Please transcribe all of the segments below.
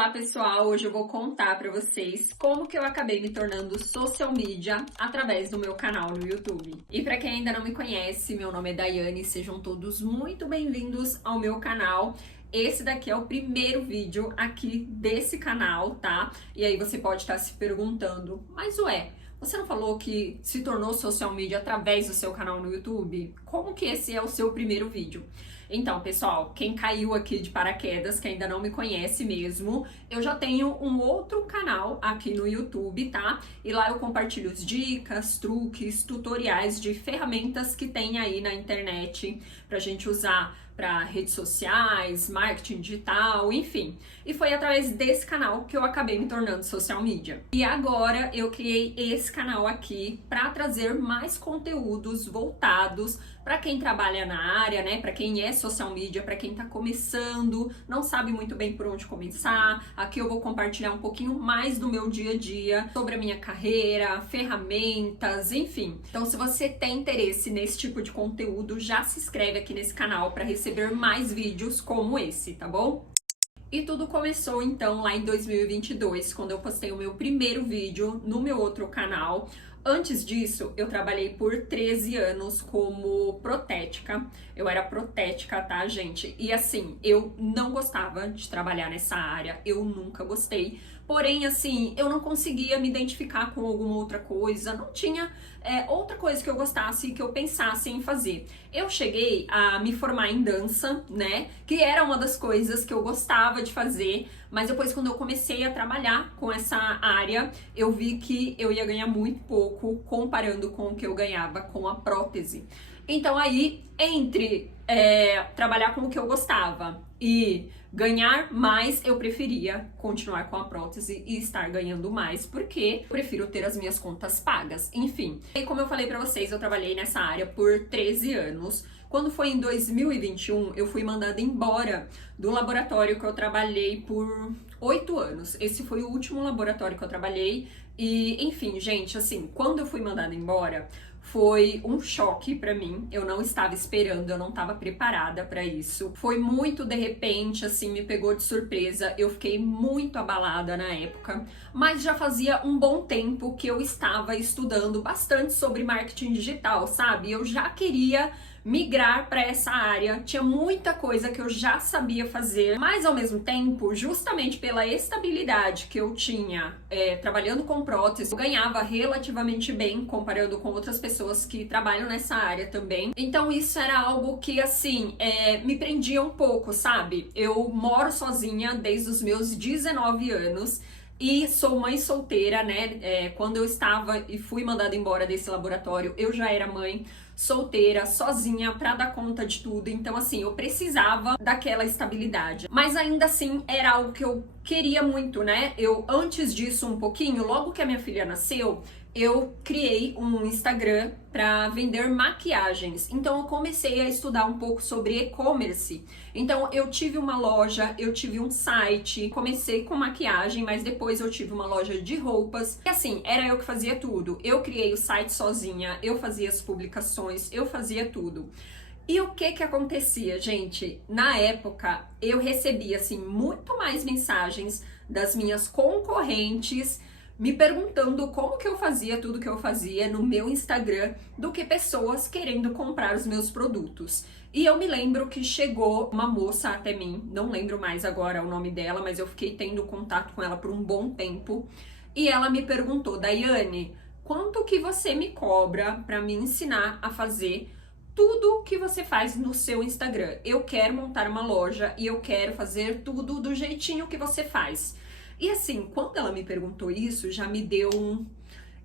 Olá pessoal, hoje eu vou contar pra vocês como que eu acabei me tornando social media através do meu canal no YouTube. E pra quem ainda não me conhece, meu nome é Daiane, sejam todos muito bem-vindos ao meu canal. Esse daqui é o primeiro vídeo aqui desse canal, tá? E aí você pode estar se perguntando, mas ué, você não falou que se tornou social media através do seu canal no YouTube? Como que esse é o seu primeiro vídeo? Então, pessoal, quem caiu aqui de paraquedas, que ainda não me conhece mesmo, eu já tenho um outro canal aqui no YouTube, tá? E lá eu compartilho dicas, truques, tutoriais de ferramentas que tem aí na internet pra gente usar para redes sociais, marketing digital, enfim. E foi através desse canal que eu acabei me tornando social media. E agora eu criei esse canal aqui para trazer mais conteúdos voltados para quem trabalha na área, né? Para quem é social media, para quem tá começando, não sabe muito bem por onde começar. Aqui eu vou compartilhar um pouquinho mais do meu dia a dia, sobre a minha carreira, ferramentas, enfim. Então, se você tem interesse nesse tipo de conteúdo, já se inscreve aqui nesse canal para receber mais vídeos como esse, tá bom? E tudo começou então lá em 2022, quando eu postei o meu primeiro vídeo no meu outro canal. Antes disso, eu trabalhei por 13 anos como protética. Eu era protética, tá, gente? E assim, eu não gostava de trabalhar nessa área, eu nunca gostei. Porém, assim, eu não conseguia me identificar com alguma outra coisa, não tinha outra coisa que eu gostasse, que eu pensasse em fazer. Eu cheguei a me formar em dança, né? Que era uma das coisas que eu gostava de fazer, mas depois, quando eu comecei a trabalhar com essa área, eu vi que eu ia ganhar muito pouco comparando com o que eu ganhava com a prótese. Então aí, entre trabalhar com o que eu gostava e ganhar mais, eu preferia continuar com a prótese e estar ganhando mais, porque eu prefiro ter as minhas contas pagas. Enfim, e como eu falei pra vocês, eu trabalhei nessa área por 13 anos. Quando foi em 2021, eu fui mandada embora do laboratório que eu trabalhei por 8 anos. Esse foi o último laboratório que eu trabalhei. E, enfim, gente, assim, quando eu fui mandada embora, foi um choque pra mim. Eu não estava esperando, eu não estava preparada pra isso. Foi muito de repente, assim, me pegou de surpresa. Eu fiquei muito abalada na época, mas já fazia um bom tempo que eu estava estudando bastante sobre marketing digital, sabe? Eu já queria migrar para essa área, tinha muita coisa que eu já sabia fazer, mas ao mesmo tempo, justamente pela estabilidade que eu tinha trabalhando com prótese, eu ganhava relativamente bem comparando com outras pessoas que trabalham nessa área também. Então isso era algo que, assim, me prendia um pouco, sabe? Eu moro sozinha desde os meus 19 anos. E sou mãe solteira, né? Quando eu estava e fui mandada embora desse laboratório, eu já era mãe solteira, sozinha, pra dar conta de tudo. Então, assim, eu precisava daquela estabilidade. Mas ainda assim, era algo que eu queria muito, né? Eu, antes disso, um pouquinho, logo que a minha filha nasceu, eu criei um Instagram para vender maquiagens. Então eu comecei a estudar um pouco sobre e-commerce. Então eu tive uma loja, eu tive um site, comecei com maquiagem, mas depois eu tive uma loja de roupas. E assim, era eu que fazia tudo. Eu criei o site sozinha, eu fazia as publicações, eu fazia tudo. E o que acontecia, gente? Na época, eu recebia assim muito mais mensagens das minhas concorrentes me perguntando como que eu fazia tudo que eu fazia no meu Instagram do que pessoas querendo comprar os meus produtos. E eu me lembro que chegou uma moça até mim, não lembro mais agora o nome dela, mas eu fiquei tendo contato com ela por um bom tempo, e ela me perguntou: Daiane, quanto que você me cobra para me ensinar a fazer tudo que você faz no seu Instagram? Eu quero montar uma loja e eu quero fazer tudo do jeitinho que você faz. E assim, quando ela me perguntou isso, já me deu um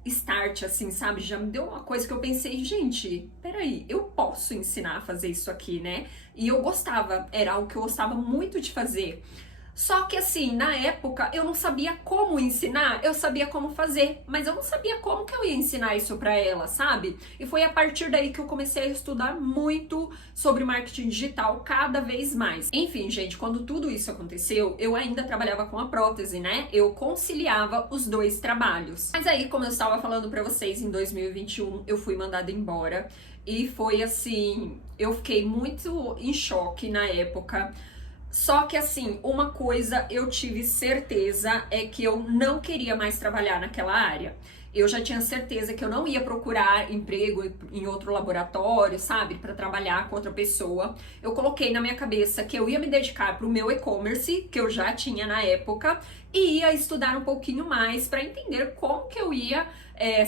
start, assim, sabe? Já me deu uma coisa que eu pensei, gente, peraí, eu posso ensinar a fazer isso aqui, né? E eu gostava, era algo que eu gostava muito de fazer. Só que assim, na época, eu não sabia como ensinar, eu sabia como fazer, mas eu não sabia como que eu ia ensinar isso pra ela, sabe? E foi a partir daí que eu comecei a estudar muito sobre marketing digital cada vez mais. Enfim, gente, quando tudo isso aconteceu, eu ainda trabalhava com a prótese, né? Eu conciliava os dois trabalhos. Mas aí, como eu estava falando pra vocês, em 2021, eu fui mandada embora e foi assim, eu fiquei muito em choque na época. Só que assim, uma coisa eu tive certeza é que eu não queria mais trabalhar naquela área. Eu já tinha certeza que eu não ia procurar emprego em outro laboratório, sabe, para trabalhar com outra pessoa. Eu coloquei na minha cabeça que eu ia me dedicar para o meu e-commerce, que eu já tinha na época, e ia estudar um pouquinho mais para entender como que eu ia,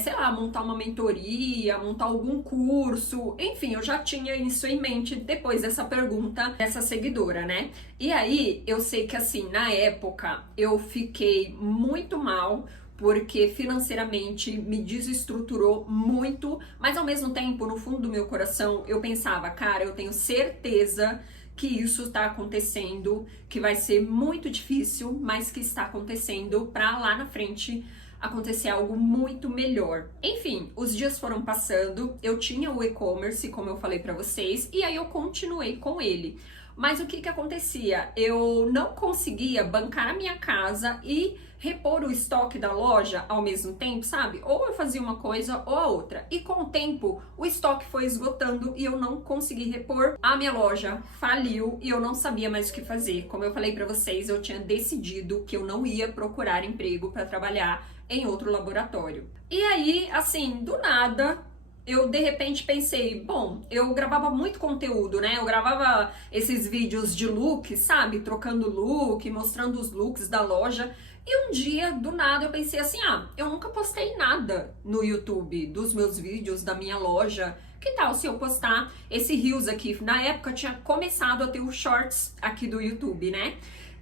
sei lá, montar uma mentoria, montar algum curso. Enfim, eu já tinha isso em mente depois dessa pergunta dessa seguidora, né? E aí, eu sei que assim, na época, eu fiquei muito mal, porque financeiramente me desestruturou muito, mas ao mesmo tempo, no fundo do meu coração, eu pensava, cara, eu tenho certeza que isso está acontecendo, que vai ser muito difícil, mas que está acontecendo para lá na frente acontecer algo muito melhor. Enfim, os dias foram passando, eu tinha o e-commerce, como eu falei para vocês, e aí eu continuei com ele. Mas o que que acontecia? Eu não conseguia bancar a minha casa e repor o estoque da loja ao mesmo tempo, sabe? Ou eu fazia uma coisa ou a outra. E com o tempo, o estoque foi esgotando e eu não consegui repor. A minha loja faliu e eu não sabia mais o que fazer. Como eu falei pra vocês, eu tinha decidido que eu não ia procurar emprego para trabalhar em outro laboratório. E aí, assim, do nada, eu de repente pensei, bom, eu gravava muito conteúdo, né? Eu gravava esses vídeos de look, sabe? Trocando look, mostrando os looks da loja. E um dia, do nada, eu pensei assim, eu nunca postei nada no YouTube dos meus vídeos, da minha loja. Que tal se eu postar esse Reels aqui? Na época tinha começado a ter os shorts aqui do YouTube, né?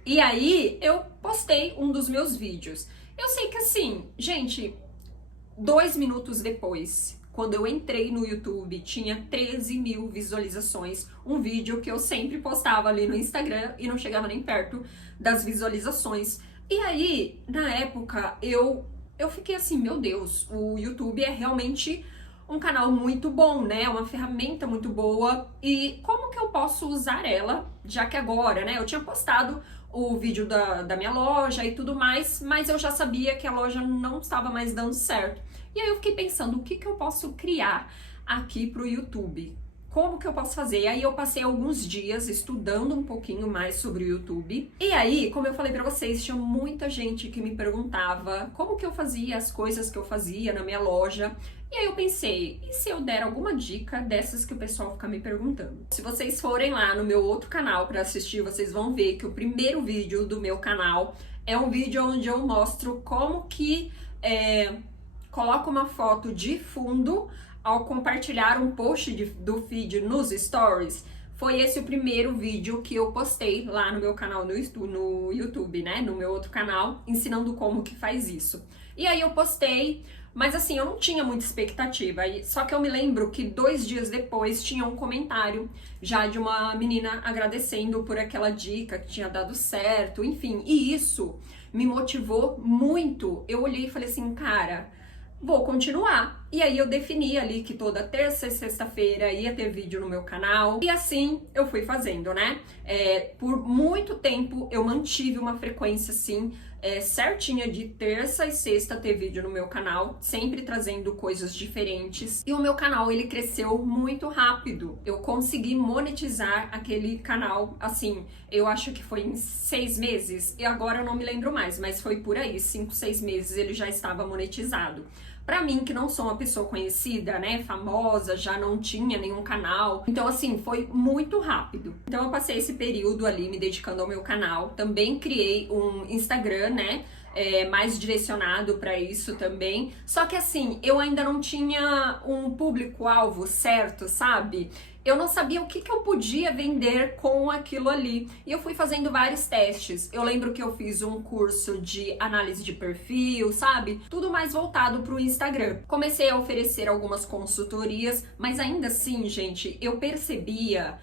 E aí eu postei um dos meus vídeos. Eu sei que assim, gente, 2 minutos depois, quando eu entrei no YouTube, tinha 13 mil visualizações. Um vídeo que eu sempre postava ali no Instagram e não chegava nem perto das visualizações. E aí, na época, eu fiquei assim, meu Deus, o YouTube é realmente um canal muito bom, né? Uma ferramenta muito boa. E como que eu posso usar ela, já que agora, né? Eu tinha postado o vídeo da minha loja e tudo mais, mas eu já sabia que a loja não estava mais dando certo. E aí eu fiquei pensando, o que que eu posso criar aqui pro YouTube? Como que eu posso fazer? E aí eu passei alguns dias estudando um pouquinho mais sobre o YouTube. E aí, como eu falei pra vocês, tinha muita gente que me perguntava como que eu fazia as coisas que eu fazia na minha loja. E aí eu pensei, e se eu der alguma dica dessas que o pessoal fica me perguntando? Se vocês forem lá no meu outro canal pra assistir, vocês vão ver que o primeiro vídeo do meu canal é um vídeo onde eu mostro como que coloco uma foto de fundo ao compartilhar um post do feed nos stories. Foi esse o primeiro vídeo que eu postei lá no meu canal no YouTube, né? No meu outro canal, ensinando como que faz isso. E aí eu postei, mas assim, eu não tinha muita expectativa. Só que eu me lembro que 2 dias depois tinha um comentário já de uma menina agradecendo por aquela dica que tinha dado certo, enfim. E isso me motivou muito. Eu olhei e falei assim, cara, vou continuar. E aí eu defini ali que toda terça e sexta-feira ia ter vídeo no meu canal. E assim eu fui fazendo, né? Por muito tempo eu mantive uma frequência assim, certinha de terça e sexta ter vídeo no meu canal, sempre trazendo coisas diferentes. E o meu canal, ele cresceu muito rápido. Eu consegui monetizar aquele canal, assim, eu acho que foi em 6 meses. E agora eu não me lembro mais, mas foi por aí, 5, 6 meses ele já estava monetizado. Pra mim, que não sou uma pessoa conhecida, né, famosa, já não tinha nenhum canal. Então, assim, foi muito rápido. Então, eu passei esse período ali me dedicando ao meu canal. Também criei um Instagram, né, mais direcionado pra isso também. Só que, assim, eu ainda não tinha um público-alvo certo, sabe? Eu não sabia o que eu podia vender com aquilo ali. E eu fui fazendo vários testes. Eu lembro que eu fiz um curso de análise de perfil, sabe? Tudo mais voltado para o Instagram. Comecei a oferecer algumas consultorias, mas ainda assim, gente, eu percebia,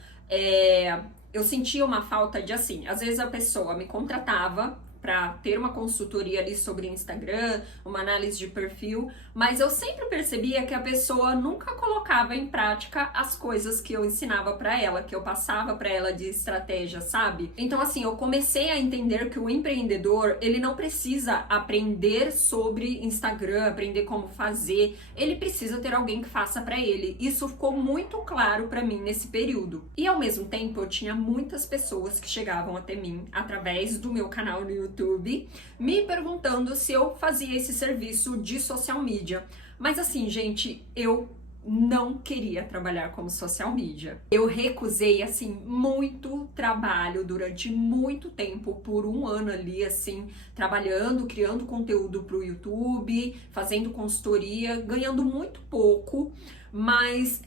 eu sentia uma falta de assim. Às vezes a pessoa me contratava para ter uma consultoria ali sobre Instagram, uma análise de perfil, mas eu sempre percebia que a pessoa nunca colocava em prática as coisas que eu ensinava para ela, que eu passava para ela de estratégia, sabe? Então assim, eu comecei a entender que o empreendedor, ele não precisa aprender sobre Instagram, aprender como fazer, ele precisa ter alguém que faça para ele. Isso ficou muito claro para mim nesse período. E ao mesmo tempo, eu tinha muitas pessoas que chegavam até mim através do meu canal no YouTube, me perguntando se eu fazia esse serviço de social media. Mas assim, gente, eu não queria trabalhar como social media. Eu recusei, assim, muito trabalho durante muito tempo, por um ano ali, assim, trabalhando, criando conteúdo pro YouTube, fazendo consultoria, ganhando muito pouco, mas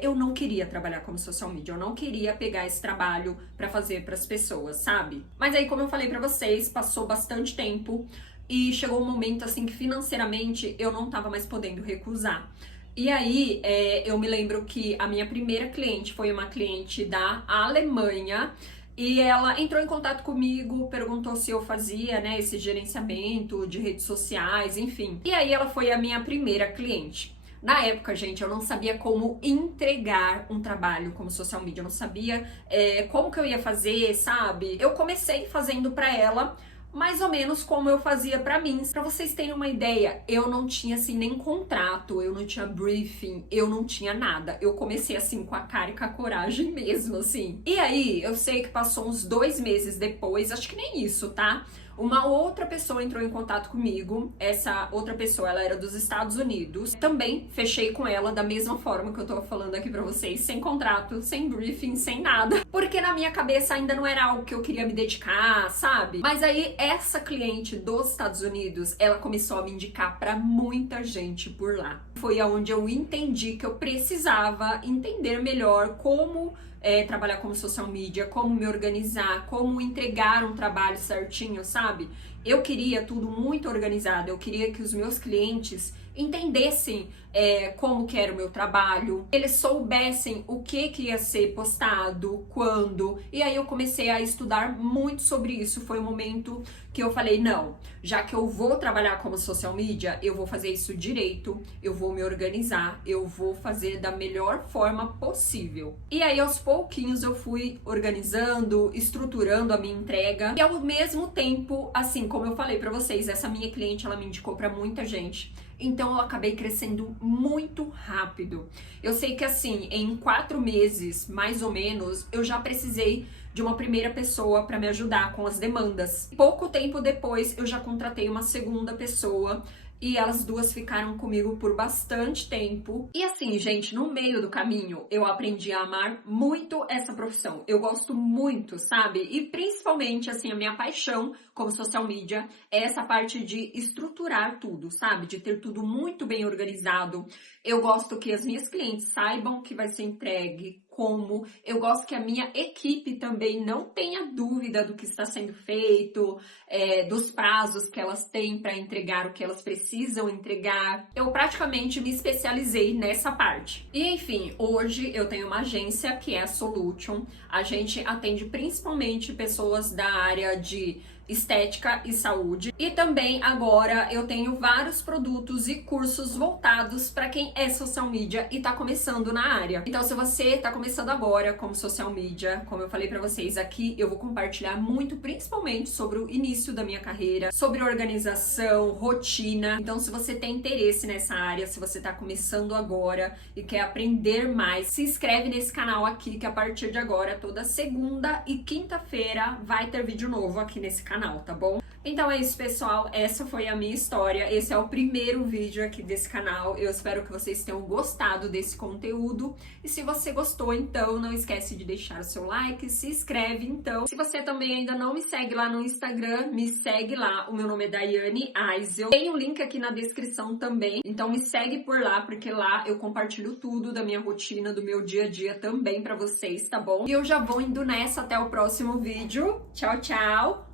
eu não queria trabalhar como social media, eu não queria pegar esse trabalho pra fazer pras pessoas, sabe? Mas aí, como eu falei pra vocês, passou bastante tempo e chegou um momento, assim, que financeiramente eu não tava mais podendo recusar. E aí, eu me lembro que a minha primeira cliente foi uma cliente da Alemanha e ela entrou em contato comigo, perguntou se eu fazia, né, esse gerenciamento de redes sociais, enfim. E aí ela foi a minha primeira cliente. Na época, gente, eu não sabia como entregar um trabalho como social media, eu não sabia como que eu ia fazer, sabe? Eu comecei fazendo pra ela mais ou menos como eu fazia pra mim. Pra vocês terem uma ideia, eu não tinha assim nem contrato, eu não tinha briefing, eu não tinha nada. Eu comecei assim com a cara e com a coragem mesmo, assim. E aí, eu sei que passou uns 2 meses depois, acho que nem isso, tá? Uma outra pessoa entrou em contato comigo, essa outra pessoa, ela era dos Estados Unidos. Também fechei com ela da mesma forma que eu tô falando aqui pra vocês, sem contrato, sem briefing, sem nada. Porque na minha cabeça ainda não era algo que eu queria me dedicar, sabe? Mas aí essa cliente dos Estados Unidos, ela começou a me indicar pra muita gente por lá. Foi aonde eu entendi que eu precisava entender melhor como trabalhar como social media, como me organizar, como entregar um trabalho certinho, sabe? Eu queria tudo muito organizado, eu queria que os meus clientes entendessem como que era o meu trabalho, eles soubessem o que ia ser postado, quando, e aí eu comecei a estudar muito sobre isso. Foi o momento que eu falei, não, já que eu vou trabalhar como social media, eu vou fazer isso direito, eu vou me organizar, eu vou fazer da melhor forma possível. E aí aos pouquinhos eu fui organizando, estruturando a minha entrega, e ao mesmo tempo, assim, como eu falei pra vocês, essa minha cliente, ela me indicou pra muita gente. Então eu acabei crescendo muito rápido. Eu sei que assim, em 4 meses, mais ou menos, eu já precisei de uma primeira pessoa para me ajudar com as demandas. Pouco tempo depois, eu já contratei uma segunda pessoa e elas duas ficaram comigo por bastante tempo. E assim, gente, no meio do caminho, eu aprendi a amar muito essa profissão. Eu gosto muito, sabe? E principalmente, assim, a minha paixão como social media é essa parte de estruturar tudo, sabe? De ter tudo muito bem organizado. Eu gosto que as minhas clientes saibam que vai ser entregue, como. Eu gosto que a minha equipe também não tenha dúvida do que está sendo feito, dos prazos que elas têm para entregar o que elas precisam entregar. Eu praticamente me especializei nessa parte. E enfim, hoje eu tenho uma agência que é a Solution. A gente atende principalmente pessoas da área de estética e saúde. E também agora eu tenho vários produtos e cursos voltados para quem é social media e tá começando na área. Então, se você tá começando agora como social media, como eu falei para vocês aqui, eu vou compartilhar muito, principalmente sobre o início da minha carreira, sobre organização, rotina. Então, se você tem interesse nessa área, se você tá começando agora e quer aprender mais, se inscreve nesse canal aqui, que a partir de agora, toda segunda e quinta-feira vai ter vídeo novo aqui nesse canal, tá bom? Então é isso, pessoal, essa foi a minha história, esse é o primeiro vídeo aqui desse canal. Eu espero que vocês tenham gostado desse conteúdo, e se você gostou, então não esquece de deixar o seu like, se inscreve então. Se você também ainda não me segue lá no Instagram, me segue lá, o meu nome é Daiane Aisel, tem um link aqui na descrição também, então me segue por lá, porque lá eu compartilho tudo da minha rotina, do meu dia a dia também pra vocês, tá bom? E eu já vou indo nessa, até o próximo vídeo, tchau, tchau!